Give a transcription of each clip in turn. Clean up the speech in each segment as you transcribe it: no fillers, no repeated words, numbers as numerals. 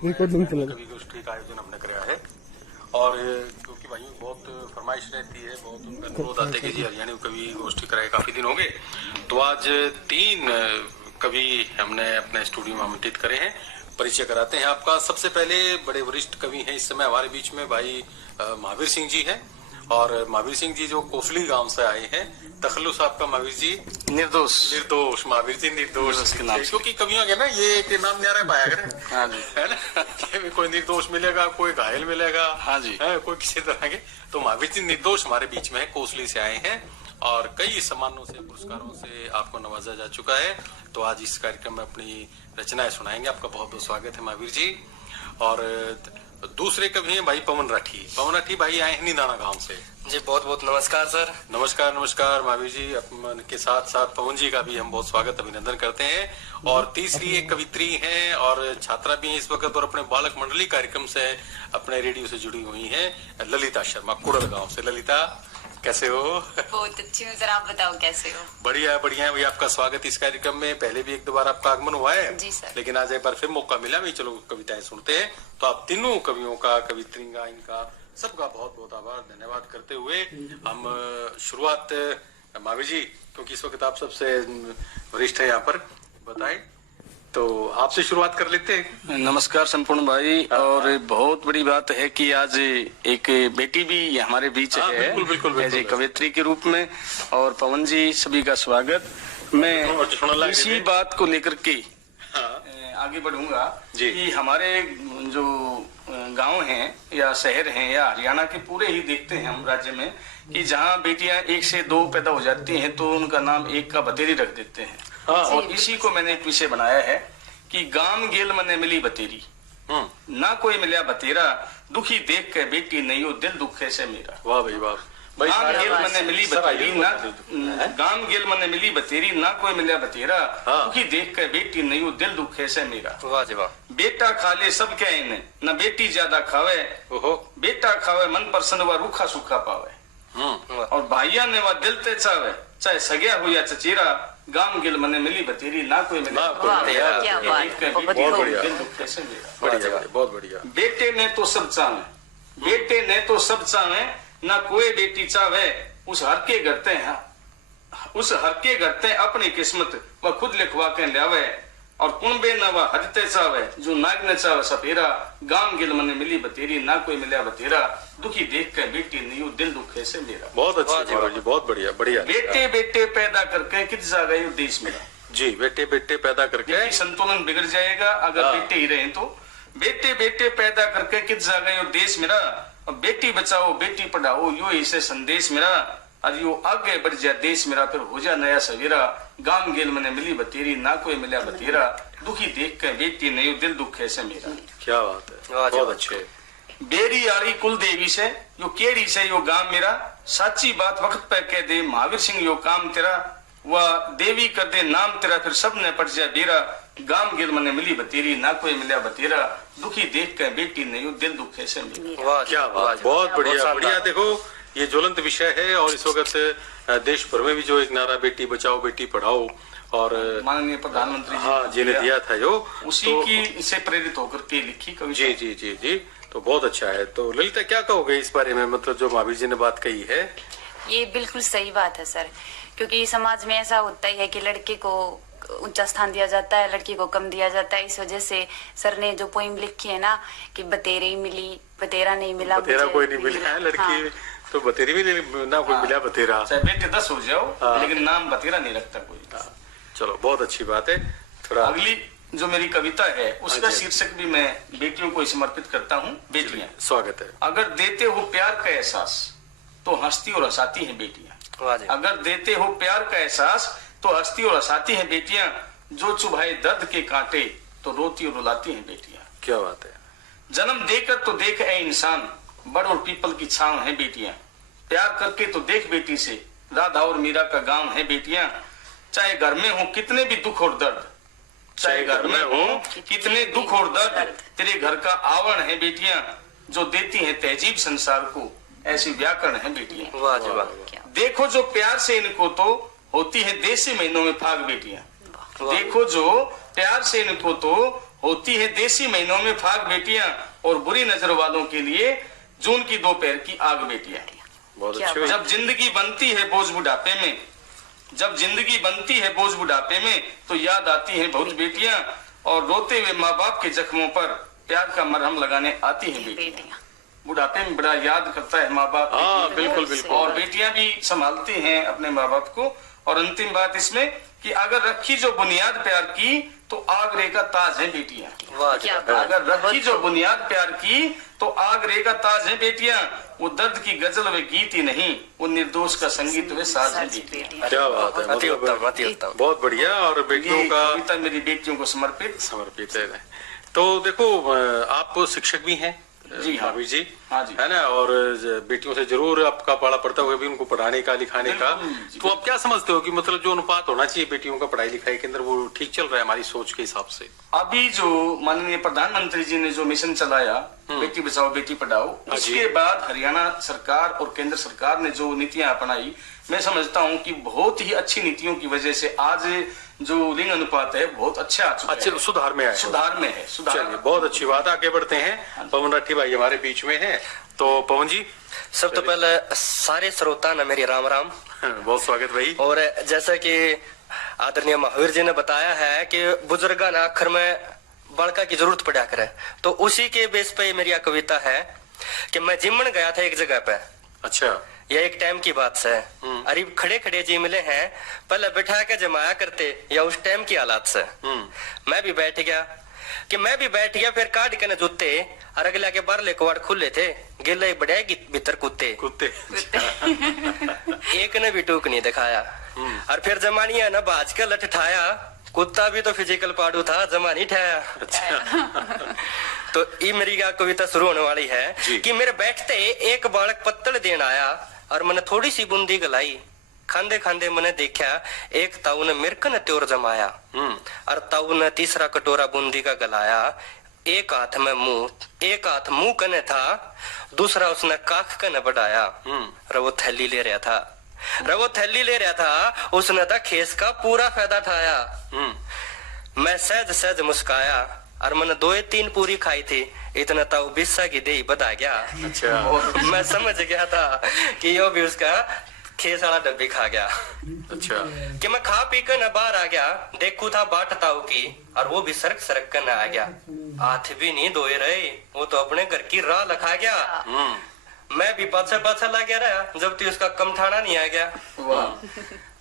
कवि गोष्ठी का आयोजन हमने कराया है। और क्योंकि भाई बहुत फरमाइश रहती है, बहुत उनका अनुरोध आते हैं कि जी हरियाणवी कवि गोष्ठी कराए, काफी दिन हो गए, तो आज 3 कवि हमने अपने स्टूडियो में आमंत्रित करे हैं। परिचय कराते हैं आपका। सबसे पहले बड़े वरिष्ठ कवि हैं इस समय हमारे बीच में, भाई महावीर सिंह जी हैं। और महावीर सिंह जी जो कोसली गांव से आए हैं। तखल्लुस आपका महावीर जी? निर्दोष महावीर जी, निर्दोष के नाम, क्योंकि कवियों के ना ये के नाम न्यारा पाया करें। हाँ जी, है ना, कोई निर्दोष मिलेगा, कोई घायल मिलेगा। हाँ जी, है कोई किसी तरह के। तो महावीर जी निर्दोष हमारे बीच में है, कोसली से आए हैं और कई सम्मानों से, पुरस्कारों से आपको नवाजा जा चुका है। तो आज इस कार्यक्रम में अपनी रचनाएं सुनाएंगे। आपका बहुत बहुत स्वागत है महावीर जी। और दूसरे कवि हैं भाई पवन राठी। पवन राठी भाई आए हैं नीदाना गांव से। जी बहुत बहुत नमस्कार सर। नमस्कार नमस्कार महावीर जी। के साथ साथ पवन जी का भी हम बहुत स्वागत अभिनंदन करते हैं। और तीसरी एक कवित्री हैं और छात्रा भी हैं इस वक्त, और अपने बालक मंडली कार्यक्रम से अपने रेडियो से जुड़ी हुई हैं, ललिता शर्मा, कुड़ल गांव से। ललिता कैसे हो? बहुत अच्छी हूँ सर, आप बताओ कैसे हो? बढ़िया बढ़िया है भैया, आपका स्वागत इस कार्यक्रम में। पहले भी 1-2 बार आपका आगमन हुआ है जी सर, लेकिन आज एक बार फिर मौका मिला। भी चलो कविताएं सुनते हैं। तो आप तीनों कवियों का, कवित्री का, इनका सबका बहुत बहुत आभार, धन्यवाद करते हुए हम शुरुआत महावीर जी, क्योंकि इस वक्त आप सबसे वरिष्ठ है यहाँ पर, बताएं तो आपसे शुरुआत कर लेते हैं। नमस्कार संपूर्ण भाई। और बहुत बड़ी बात है कि आज एक बेटी भी हमारे बीच है, बिल्कुल, बिल्कुल, बिल्कुल, कवित्री के रूप में। और पवन जी सभी का स्वागत। मैं इसी बात को लेकर के आगे बढ़ूंगा कि हमारे जो गांव हैं या शहर हैं या हरियाणा के पूरे ही देखते हैं हम राज्य में कि जहां बेटियां 1 से 2 पैदा हो जाती हैं तो उनका नाम एक का बतेरी रख देते हैं। और इसी को मैंने एक विषय बनाया है कि गाम गेल मने मिली बतेरी, ना कोई मिला बतेरा, दुखी देख के बेटी नहीं हो दिल दुखे से मेरा। वाह भाई वाह। गाम गेल मने मिली बतेरी ना, गाम गेल मने मिली बतेरी, ना कोई मिला बतेरा, दुखी देख के बेटी नहीं हो दिल दुखे से मेरा। वाह जी वाह। बेटा खा ले सब क्या इन्हें, न बेटी ज्यादा खावे, बेटा खावे मन प्रसन्न व रूखा सूखा पावे। और भाइया ने वह दिल ते चावे, चाहे सगया हो या चचेरा, गाम गिल मने मिली बतेरी, ना कोई मिला बतेरा, बहुत बढ़िया। बेटे ने तो सब चावे, बेटे ने तो सब चावे, ना कोई बेटी चावे, उस हर के करते हैं, उस हर के करते अपनी किस्मत वह खुद लिखवा के लावे। और कुंबे न वह हजते चावे, जो नाग न चावे सपेरा, गाम गिल मने मिली बतेरी, ना कोई मिला बतेरा, दुखी देख के बेटी नहीं हो दिल दुखे से मेरा। बहुत अच्छा जी, बहुत बढ़िया बढ़िया। बेटे बेटे पैदा करके किस जाएगा ये देश मेरा। जी, बेटे बेटे पैदा करके संतुलन बिगड़ जाएगा अगर बेटे ही रहे तो। बेटे बेटे पैदा करके किस जाएगा ये देश मेरा, बेटी बचाओ बेटी पढ़ाओ यो इसे संदेश मेरा। और यो आगे बढ़ जा देश मेरा, फिर हो जा नया सवेरा, गाम गेल मने मिली बतेरी, ना कोई मिला बतेरा, दुखी देख के बेटी नहीं दिल दुखे से मेरा। क्या बात है, बहुत अच्छे। बेरी आड़ी कुल देवी से यो केड़ी से यो गाम मेरा, साची बात वक्त पे कह दे महावीर सिंह यो काम तेरा, वह देवी कर दे नाम तेरा, फिर सब ने पड़ जाए बेरा, गाम गिल मने मिली बतेरी, ना कोई मिला बतेरा, दुखी देख के बेटी नहीं दिल दुखे से मेरा। क्या बात, बहुत बढ़िया बढ़िया। देखो ये ज्वलंत विषय है और इस वक्त देश भर में भी जो एक नारा बेटी बचाओ बेटी पढ़ाओ और माननीय प्रधानमंत्री जी ने दिया था, जो उसी की से प्रेरित होकर के लिखी कविता। जी जी जी जी, तो बहुत अच्छा है। तो ललिता क्या कहोगे इस बारे में, मतलब जो महावीर जी ने बात कही है? ये बिल्कुल सही बात है सर, क्योंकि समाज में ऐसा होता ही है कि लड़के को ऊंचा स्थान दिया जाता है, लड़की को कम दिया जाता है। इस वजह से सर ने जो पोइम लिखी है ना कि बतेरे ही मिली बतेरा नहीं मिला, बतेरा कोई नहीं मिला है, लड़की तो बतेरी भी ना कोई मिला बतेरा, चाहे बेटे 10 हो जाओ लेकिन नाम बतेरा नहीं रखता कोई। चलो बहुत अच्छी बात है। थोड़ा अगली जो मेरी कविता है उसका शीर्षक भी मैं बेटियों को समर्पित करता हूँ। बेटियां, स्वागत है। अगर देते हो प्यार का एहसास तो हंसती और हंसाती हैं बेटियां। अगर देते हो प्यार का एहसास तो हंसती और हंसाती हैं बेटियां, जो चुभाए दर्द के कांटे तो रोती और रुलाती हैं बेटियां। क्या बात है। जन्म देकर तो देख ए इंसान, बड़ और पीपल की छांव है बेटियां, प्यार करके तो देख बेटी से, राधा और मीरा का गांव है बेटियां। चाहे घर में हो कितने भी दुख और दर्द, चाहे घर में हो कितने दुख और दर्द, तेरे घर का आवरण है बेटियां, जो देती हैं तहजीब संसार को, ऐसी व्याकरण है बेटियां। वाह जी वाह। देखो जो प्यार से इनको तो होती है देसी महीनों में फाग बेटियां, देखो जो प्यार से इनको तो होती है देसी महीनों में फाग बेटियां, और बुरी नजर वालों के लिए जून की दोपहर की आग बेटियां। बहुत क्या अच्छी। जब जिंदगी बनती है बोझ बुढ़ापे में, जब जिंदगी बनती है बोझ बुढ़ापे में, तो याद आती हैं बहुत बेटियां, और रोते हुए माँ बाप के जख्मों पर प्यार का मरहम लगाने आती हैं बेटियां। बेटियां बुढ़ापे में बड़ा याद करता है माँ बाप, हाँ बिल्कुल बिल्कुल। और बेटियां भी संभालती हैं अपने माँ बाप को। और अंतिम बात इसमें कि अगर रखी जो बुनियाद प्यार की, तो आगरे का ताज है बेटियां। क्या बात। अगर रखी जो बुनियाद प्यार की, तो आगरे का ताज है बेटियां। वो दर्द की गजल वे गीत ही नहीं, वो निर्दोष का संगीत वे साज है बेटियां। क्या बात है, अति उत्तम, मतलब अति उत्तम। बहुत बढ़िया। और बेटियों का कविता मेरी बेटियों को समर्पित। समर्पित है। तो देखो आप शिक्षक भी हैं जी हाँ। महावीर जी, हाँ जी। है ना, और बेटियों से जरूर आपका पाला पड़ता होगा भी उनको पढ़ाने का लिखाने का। बिल्कुल। तो आप क्या समझते हो कि मतलब जो अनुपात होना चाहिए बेटियों का पढ़ाई लिखाई के अंदर, वो ठीक चल रहा है हमारी सोच के हिसाब से? अभी जो माननीय प्रधानमंत्री जी ने जो मिशन चलाया, बेटी बचाओ बेटी पढ़ाओ, उसके बाद हरियाणा सरकार और केंद्र सरकार ने जो नीतियां अपनाई, मैं समझता हूं कि बहुत ही अच्छी नीतियों की वजह से आज जो लिंग अनुपात है बहुत अच्छा आ चुका अच्छे है, सुधार में आए। सुधार में है। सुधार चलिए बहुत अच्छी बात। आगे बढ़ते हैं। पवन राठी भाई हमारे बीच में हैं, तो पवन जी सबसे पहले सारे श्रोता ने मेरी राम राम। बहुत स्वागत भाई। और जैसा कि आदरणीय महावीर जी ने बताया है कि बुजुर्गा ना आखिर में बड़का की जरूरत पड़ा करे, तो उसी के बेस पे मेरी यह कविता है कि मैं जिमन गया था एक जगह पे। अच्छा। यह एक टाइम की बात है। अरे खड़े खड़े जी मिले हैं, पहले बैठा के जमाया करते, या उस टाइम की हालात से मैं भी बैठ गया फिर काट के न जूते, और अगला के बारले कवाड़ खुले थे, गिले बढ़िया भीतर कुत्ते एक ने भी टूक नहीं दिखाया। और फिर जमानिया न बाज के लठठाया, कुत्ता भी तो फिजिकल पाडू था, जमा नहीं ठाया। तो ये मेरी कविता शुरू होने वाली है कि मेरे बैठते एक बालक पत्तल देन आया, और मैंने थोड़ी सी बूंदी गलाई, खांदे खांदे मैंने देखा एक ताऊ ने मिर्क न त्योर जमाया, और ताऊ ने तीसरा कटोरा बूंदी का गलाया। एक हाथ मुंह कने था, दूसरा उसने काख कने बढ़ाया, और वो थैली ले रहा था, उसने था खेस का पूरा फायदा उठाया। मैं सहज सहज मुस्काया, और मैंने 2-3 पूरी खाई थी, इतना ताऊ बिस्सा की दे बता गया। अच्छा। मैं समझ गया था कि यो भी उसका खेस वाला डब्बी खा गया। अच्छा। कि मैं खा पी कर न बाहर आ गया, देखू था बाट ताऊ की, और वो भी सरक सरक कर न आ गया। हाथ भी नहीं धोए रहे, वो तो अपने घर की राह लखा गया। मैं भी पाछा लग रहा जब तक उसका कमठाना नहीं आ गया।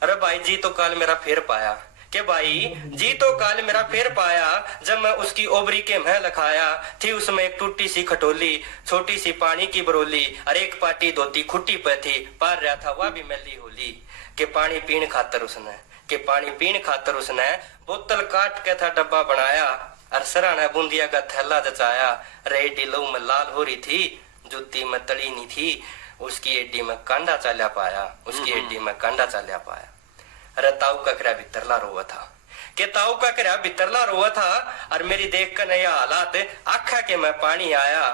अरे भाई जी तो काल मेरा फेर पाया, के भाई जी तो काल मेरा फेर पाया, जब मैं उसकी ओबरी के मह लखाया, थी उसमें एक टूटी सी खटोली, छोटी सी पानी की बरोली, और एक पाटी धोती खुट्टी पे थी, पार रहा था वह भी मैली होली। के पानी पीने खातर उसने बोतल काट के था डब्बा बनाया, और सराना बूंदिया का थैला जचाया। रेडी लहू में लाल हो रही थी, जुत्ती में तली नहीं थी, उसकी एडी में कांडा चाल्या पाया। अरे ताऊ का करा बितरला रोवा था, और मेरी देख कर नया हालात आखा के मैं पानी आया।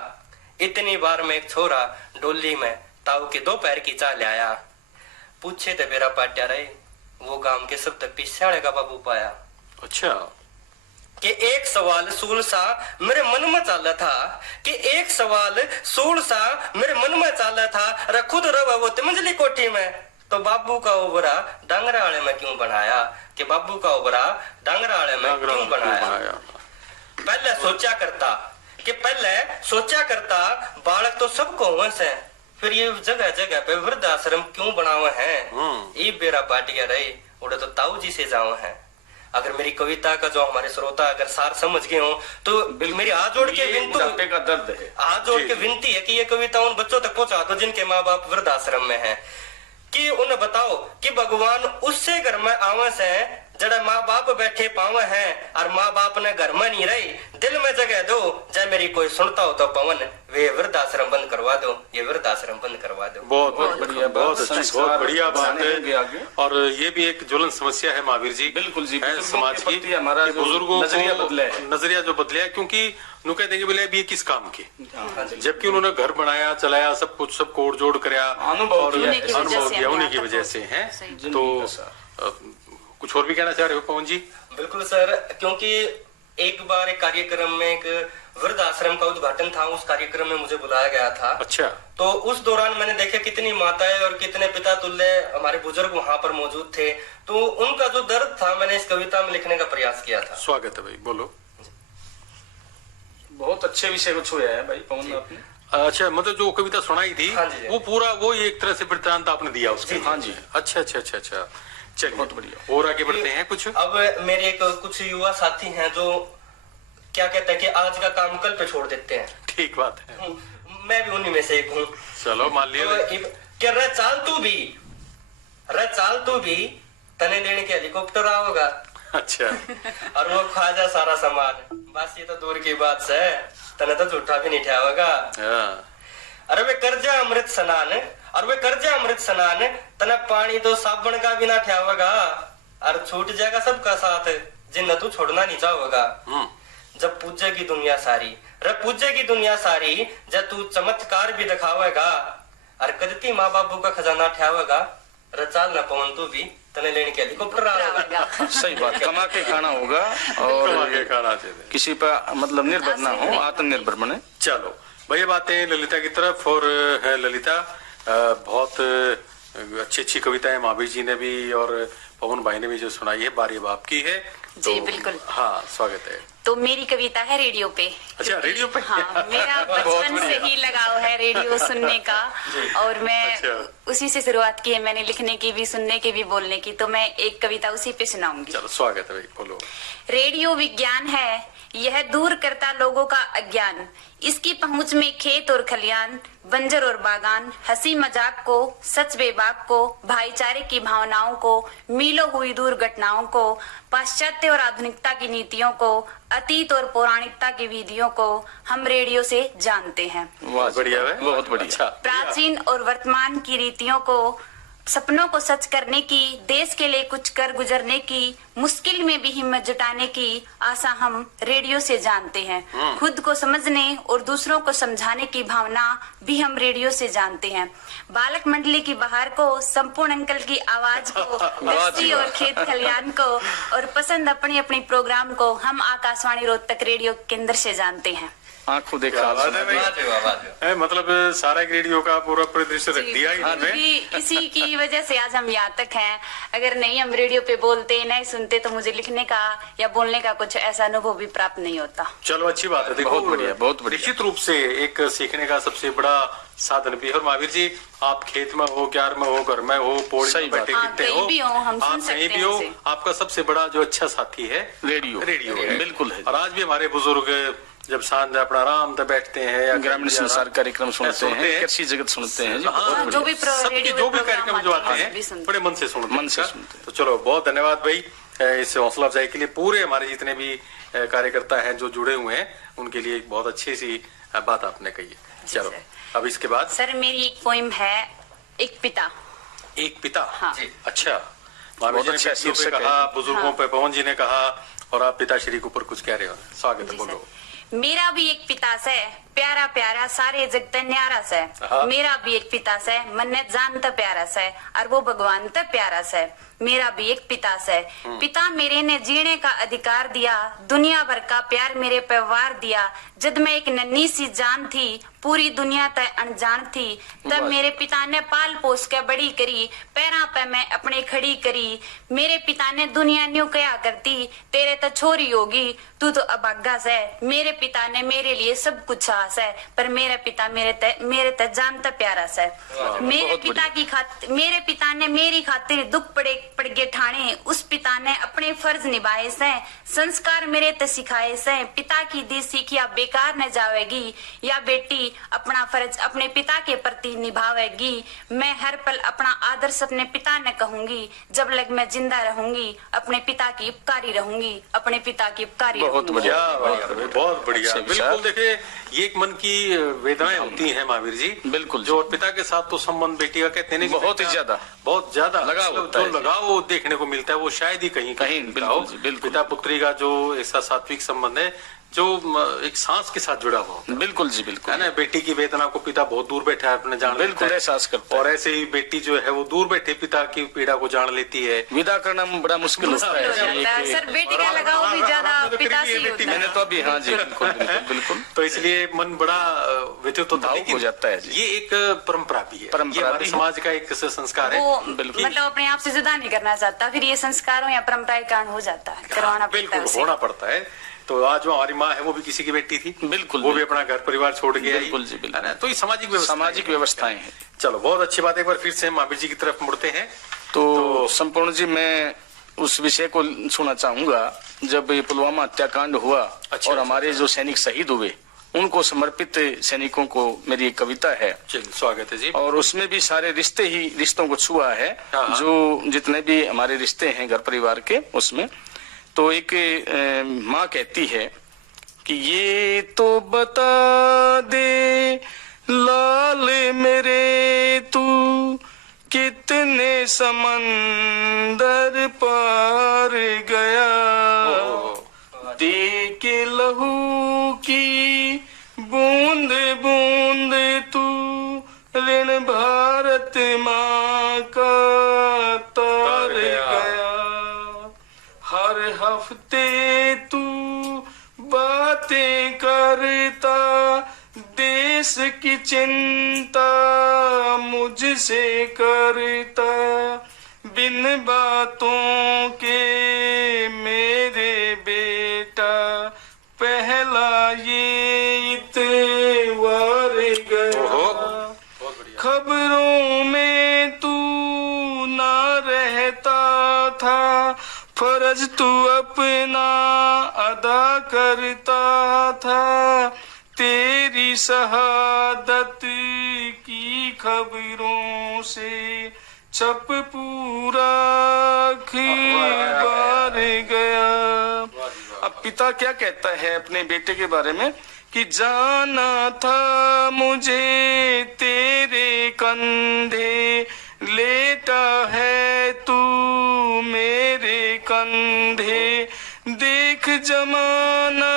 इतनी बार में एक छोरा डोली में ताऊ के 2 पैर की चाल आया। पूछे थे मेरा पाट्या रहे, वो गांव के सब तक पिछाड़े का बाबू पाया। अच्छा। कि एक सवाल सूल सा मेरे मन में चाल था, अरे खुद रवा वो मंजली कोठी में, तो बाबू का ओबरा डांगरा वाले में क्यों बनाया? कि बाबू का ओबरा डांगरा वाले में क्यों बनाया? पहले सोचा करता बालक तो सबको वंश है, फिर ये जगह जगह पे वृद्धाश्रम क्यों बनावे हैं? ये बेरा पाटिया रहे, उड़े तो ताऊ जी से जाओ हैं। अगर मेरी कविता का जो हमारे श्रोता अगर सार समझ गए हो, तो मेरी हाथ जोड़ के विनती का दर्द है, हाथ जोड़ के विनती है कि ये कविता उन बच्चों तक पहुंचा दो जिनके माँ बाप वृद्धाश्रम में हैं, कि उन्हें बताओ कि भगवान उससे घर में आवास है जड़ा माँ बाप बैठे पावे हैं, और माँ बाप ने घर में नहीं रही, दिल में जगह दो। जब मेरी कोई सुनता हो तो पवन, वे वृद्धाश्रम बंद करवा दो, ये वृद्धाश्रम बंद करवा दो। बहुत बढ़िया, बहुत अच्छी, बहुत बढ़िया बात है। और ये भी एक ज्वलन समस्या है महावीर जी, बिल्कुल जी, समाज की। हमारा बुजुर्गों को नजरिया जो बदला है, क्योंकि नु कह देंगे बोले अभी ये किस काम के, जबकि उन्होंने घर बनाया चलाया सब कुछ, सब कोड़ जोड़ कराया, अनुभव किया उन्हीं की वजह से है। तो कुछ और भी कहना चाह रहे हो पवन जी? बिल्कुल सर, क्योंकि एक बार एक कार्यक्रम में एक वृद्ध आश्रम का उद्घाटन था, उस कार्यक्रम में मुझे बुलाया गया था। अच्छा। तो उस दौरान मैंने देखा कितनी माताएं और कितने पिता तुल्य हमारे बुजुर्ग वहां पर मौजूद थे, तो उनका जो दर्द था मैंने इस कविता में लिखने का प्रयास किया था। स्वागत है भाई, बोलो। बहुत अच्छे विषय को छुआ है भाई पवन आपने। अच्छा, मतलब जो कविता सुनाई थी हाँ जी, वो पूरा वो एक तरह से वृत्तांत आपने दिया उसके। हाँ जी। अच्छा अच्छा अच्छा अच्छा, चलिए बहुत बढ़िया। और आगे बढ़ते हैं कुछ। अब मेरे एक कुछ युवा साथी हैं जो क्या कहते हैं कि आज का काम कल पे छोड़ देते हैं। ठीक बात है, मैं भी उन्हीं में से एक हूँ। चलो मान लिया। तो क्या रे चाल तू भी तने लेने के हेलीकॉप्टर आओगा। अच्छा। और वो ख्वाजा सारा सामान, बस ये तो दूर की बात है, तने तो झूठा भी नहीं ठहरेगा। अरे वे कर्जा अमृत स्नान तना पानी तो साबुन का भी ना ठहरेगा। और छूट जाएगा सबका साथ जिन तू छोड़ना नहीं चाहोगा। जब पूजेगी दुनिया सारी जब तू चमत्कार भी दिखावेगा। और कदती माँ बाबू का खजाना ठहरेगा। रचाल न पवन तू भी तने लेने के हेलीकॉप्टर आएगा। सही बात, कमा के खाना होगा और कमा के खाना चाहिए, किसी पर मतलब निर्भर ना हो, आत्मनिर्भर बने। चलो भैया बातें ललिता की तरफ। और ललिता बहुत अच्छी कविताएं महावीर जी ने भी और पवन भाई ने भी जो सुनाई है बारी बाप की है। जी बिल्कुल। हाँ स्वागत है। तो मेरी कविता है रेडियो पे। अच्छा, रेडियो पे। हाँ, मेरा बचपन से ही लगाव है रेडियो सुनने का और मैं उसी से शुरुआत की है मैंने लिखने की भी, सुनने की भी, बोलने की। तो मैं एक कविता उसी पे सुनाऊंगी। चलो स्वागत है भाई, बोलो। रेडियो विज्ञान है, यह दूर करता लोगों का अज्ञान। इसकी पहुंच में खेत और खलियान, बंजर और बागान, हंसी मजाक को, सच बेबाक को, भाईचारे की भावनाओं को, मीलों हुई दूर घटनाओं को, पाश्चात्य और आधुनिकता की नीतियों को, अतीत और पौराणिकता की विधियों को हम रेडियो से जानते हैं। वाह, बढ़िया है, बहुत बढ़िया। अच्छा। प्राचीन और वर्तमान की रीतियों को, सपनों को सच करने की, देश के लिए कुछ कर गुजरने की, मुश्किल में भी हिम्मत जुटाने की आशा हम रेडियो से जानते हैं। खुद को समझने और दूसरों को समझाने की भावना भी हम रेडियो से जानते हैं। बालक मंडली की बहार को, संपूर्ण अंकल की आवाज को, दस्ती और खेत खलियान को और पसंद अपनी अपनी प्रोग्राम को हम आकाशवाणी रोहतक रेडियो केंद्र से जानते हैं। आंखों देखा मतलब सारा रेडियो का पूरा परिदृश्य रख दिया इन्होंने। इसी की वजह से आज हम यहाँ तक हैं। अगर नहीं हम रेडियो पे बोलते, नहीं सुनते, तो मुझे लिखने का या बोलने का कुछ ऐसा अनुभव भी प्राप्त नहीं होता। चलो अच्छी बात है। देखो बहुत बढ़िया, बहुत बढ़िया। निश्चित रूप से एक सीखने का सबसे बड़ा साधन भी है। और महावीर जी, आप खेत में हो, क्यार में हो, घर में हो, पौड़ी में बैठे कितने हो, आप कहीं भी हो, आपका सबसे बड़ा जो अच्छा साथी है रेडियो है। बिल्कुल है। और आज भी हमारे बुजुर्ग जब सांझ अपना आराम से बैठते हैं या ग्रामीण संसार कार्यक्रम सुनते हैं, कृषि जगत सुनते हैं, जो भी कार्यक्रम जो आते हैं बड़े मन से सुनते हैं। तो चलो बहुत धन्यवाद भाई इस हौसला अफजाई के लिए। पूरे हमारे जितने भी कार्यकर्ता हैं जो जुड़े हुए हैं उनके लिए एक बहुत अच्छी सी बात आपने कही है। चलो अब इसके बाद सर मेरी एक पोइम है, एक पिता। एक पिता। हाँ। अच्छा, बहुत अच्छा शीर्षक कहा, बुजुर्गों पे पवन जी ने कहा और आप पिताश्री के ऊपर कुछ कह रहे हो। स्वागत है, बोलो। मेरा भी एक पिता से प्यारा प्यारा सारे जगत न्यारा से, मेरा भी एक पिता से मन ने जानता प्यारा से और वो भगवान तक प्यारा से। मेरा भी एक पिता से, पिता मेरे ने जीने का अधिकार दिया, दुनिया भर का प्यार मेरे पे वार दिया। जब मैं एक नन्ही सी जान थी, पूरी दुनिया तय अनजान थी, तब मेरे पिता ने पाल पोस के बड़ी करी, पैरों पे मैं अपने खड़ी करी। मेरे पिता ने दुनिया न्यू कया करती, तेरे तो छोरी होगी तू तो अभागा से। मेरे पिता ने मेरे लिए सब कुछ आस है, पर मेरा पिता मेरे ते जानता प्यारा से। मेरे पिता ने मेरी खातिर दुख पड़ गए ठाणे, उस पिता ने अपने फर्ज निभाए से, संस्कार मेरे ते सिखाए से। पिता की दी सीखिया बेकार न जावेगी, या बेटी अपना फर्ज अपने पिता के प्रति निभावेगी। मैं हर पल अपना आदर्श अपने पिता ने कहूंगी, जब लग मैं जिंदा रहूंगी अपने पिता की उपकारी रहूंगी, अपने पिता की उपकारी। बहुत बढ़िया, बहुत बढ़िया। बिल्कुल, देखिए ये एक मन की वेदनाएं होती हैं महावीर जी। बिल्कुल, जो पिता के साथ तो संबंध बेटी का कहते हैं बहुत ज्यादा लगाव देखने को मिलता है, वो शायद ही कहीं बिल्कुल। पिता पुत्री का जो ऐसा सात्विक संबंध है जो एक सांस के साथ जुड़ा हुआ, बिल्कुल जी बिल्कुल, है ना। बेटी की वेदना को पिता बहुत दूर बैठा है अपने जान बिल्कुल एहसास करता है, और ऐसे ही बेटी जो है वो दूर बैठे पिता की पीड़ा को जान लेती है। विदा करना बड़ा मुश्किल होता है सर। बेटी का लगाव भी ज्यादा पिता से ही होता है। मैंने तो अभी, हाँ जी बिल्कुल बिल्कुल, तो इसलिए मन बड़ा व्यथित होता है, हो जाता है। ये एक परंपरा भी है, ये हमारे समाज का एक संस्कार है। वो मतलब अपने आप से जुदा नहीं करना चाहता, फिर ये संस्कारों या परंपरा के कारण हो जाता है, करवाना पड़ता है उसे। होना पड़ता है। तो आज जो हमारी माँ है वो भी किसी की बेटी थी, बिल्कुल, वो भी अपना घर परिवार छोड़ के आई, बिल्कुल जी बिल्कुल। तो ये सामाजिक व्यवस्थाएं हैं। चलो बहुत अच्छी बात है। एक बार फिर से महावीर जी की तरफ मुड़ते हैं। तो संपूर्ण जी, मैं उस विषय को सुनना चाहूंगा जब ये पुलवामा हत्याकांड हुआ और हमारे जो सैनिक शहीद हुए, उनको समर्पित सैनिकों को मेरी एक कविता है। स्वागत है जी। और उसमें भी सारे रिश्तों को छुआ है, जो जितने भी हमारे रिश्ते हैं घर परिवार के, उसमें तो एक माँ कहती है कि ये तो बता दे लाल मेरे तू कितने समंदर पार गया, दे के लहू की बूंद बूंद तू ऋण भारत माँ का तार गया, हर हफ्ते तू बातें करता देश की चिंता मुझसे करता, बिन बातों के मेरे बेटा पहला ये इतवार गया, खबरों में तू ना रहता था, फर्ज तू अपना अदा करता था, तेरी शहादत की खबरों से छप पूरा अखबार गया। अब पिता क्या कहता है अपने बेटे के बारे में कि जाना था मुझे तेरे कंधे, लेटा है तू मेरे कंधे, देख जमाना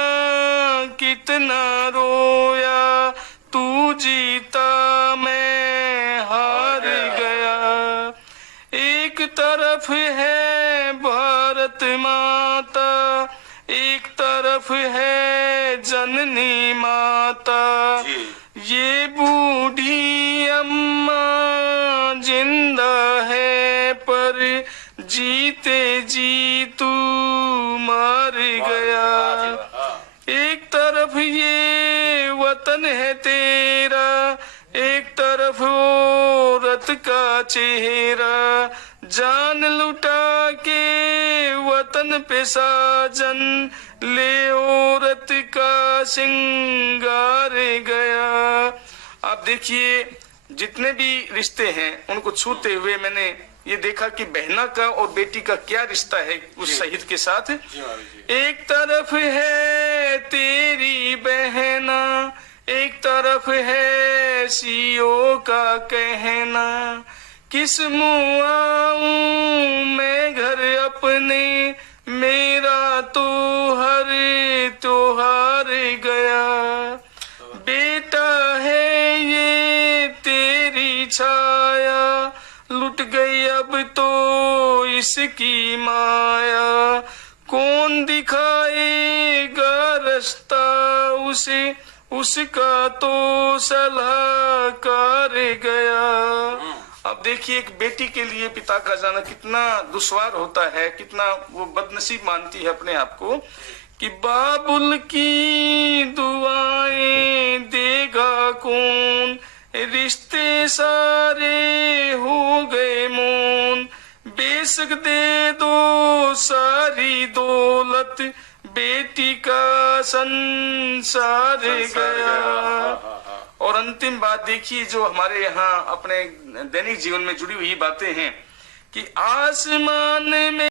कितना रोया, तू जीता मैं हार गया, एक तरफ है भारत माता, एक तरफ है जननी माता, ये बूढ़ी अम्मा जिंदा है पर जीते जी तू मार गया, एक तरफ ये वतन है तेरा, एक तरफ औरत का चेहरा, जान लुटा के वतन पे साजन ले औरत का सिंगार गया। आप देखिए जितने भी रिश्ते हैं उनको छूते हुए मैंने ये देखा कि बहना का और बेटी का क्या रिश्ता है उस शहीद के साथ। एक तरफ है तेरी बहना, एक तरफ है सीओ का कहना, किस मुँह आऊं मैं घर अपने, मेरा तो हर त्योहार गया, बेटा है ये तेरी छाया, लुट गई अब तो इसकी माया, कौन दिखाएगा रास्ता उसे, उसका तो सलाहकार गया। अब देखिए एक बेटी के लिए पिता का जाना कितना दुश्वार होता है, कितना वो बदनसीब मानती है अपने आप को कि बाबुल की दुआएं देगा कौन, रिश्ते सारे हो गए मौन, बेशक दे दो सारी दौलत, बेटी का संसार गया। और अंतिम बात देखिए जो हमारे यहाँ अपने दैनिक जीवन में जुड़ी हुई बातें हैं कि आसमान में